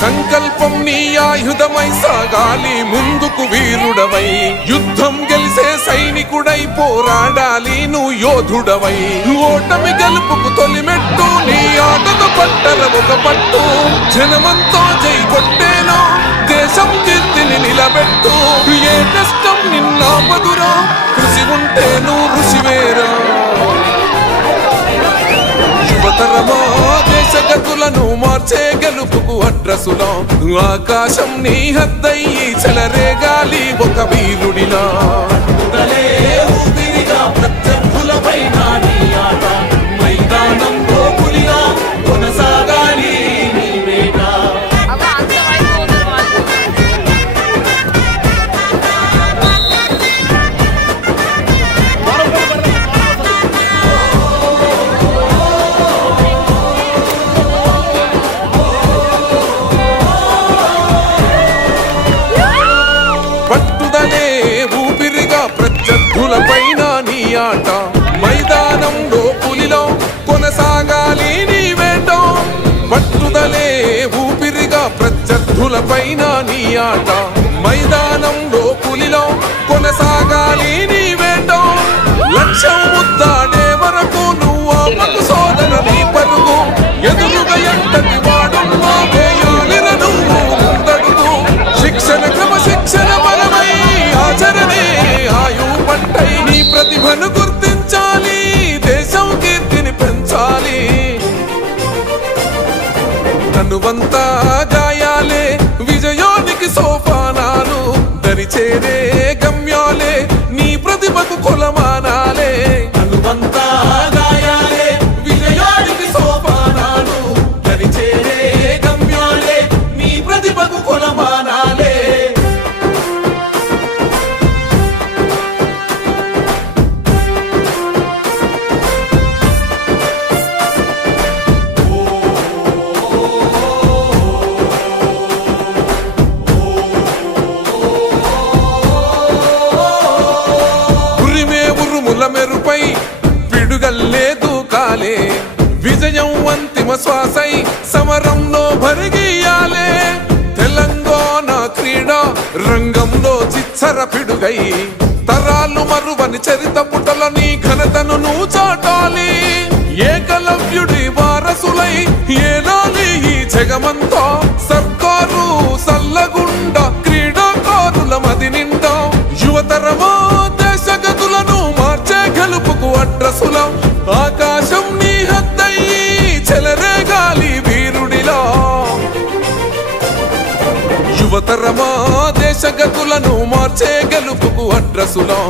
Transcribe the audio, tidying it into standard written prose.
సంకల్పం నీ ఆయుధమై సాగాలి ముందుకు వీరుడవై యుద్ధం గెలిసే సైనికుడై పోరాడాలి నువ్వు యోధుడవై ఓటమి గెలుపుకు తొలిమెట్టు నీ ఆటతో పట్టల ఒక పట్టు జనమంతో జై కొట్టేను దేశం కీర్తిని నిలబెట్టు ఏ కష్టం నిన్నాపదురా కృషి ఉంటే నువ్వు ఋషివేరా యువతరమా దేశ గతులను మార్చే గెలుపుకు అడ్రసులో ఆకాశం నీ హద్దయ్యి చెలరేగాలి ఒక వీరుడిలా మైదానంలో పులిలా కొనసాగాలి నీ వేట పట్టుదలే ఊపిరిగా ప్రత్యర్థులపైన నీ ఆట మైదానంలో పులిలో కొనసాగాలి నీ వేట పట్టుదలే ఊపిరిగా ప్రత్యర్థులపైన నీ ఆట మైదానంలో పులిలో కొనసాగాలి నీ వేట లక్ష్యం ముద్దాడే వరకు నువ్వు ఆపకు సోదర నీ పరుగు ఎదురుగా ఎంతటి వాడున్నా వేయాలిర నువ్వు ముందడుగు శిక్షణ క్రమశిక్షణ పరమై ఆచరణే ఆయు పంటై నీ ప్రతిభను గుర్తించాలి దేశం కీర్తిని పెంచాలి తనువంతా గాయాలే విజయానికి సోపానాలు దరిచేరే గమ్యాలే నీ ప్రతిభకు కొలమానాలే తనువంతా గాయాలే విజయానికి సోపానాలు దరిచేరే గమ్యాలే నీ ప్రతిభకు కొలమానాలే మెరుపై పిడుగల్లే దూకాలే విజయం అంతిమ శ్వాసై సమరంలో భరిగియాలే తెలంగాణ క్రీడా రంగంలో చిచ్చర పిడుగై తరాలు మరువని చరిత పుటల నీ ఘనతను నువ్వు చాటాలి ఏకలవ్యుడి వారసులై ఏలాలి ఈ జగమంతా సర్కారు సల్లగుండ క్రీడాకారుల మది నిండా యువతరమా దేశ గతులను మార్చే గెలుపుకు అడ్రసులం ఆకాశం నీ హద్దయ్యి చెలరేగాలి వీరుడిలా యువతరమా దేశ గతులను మార్చే గెలుపుకు అడ్రసులం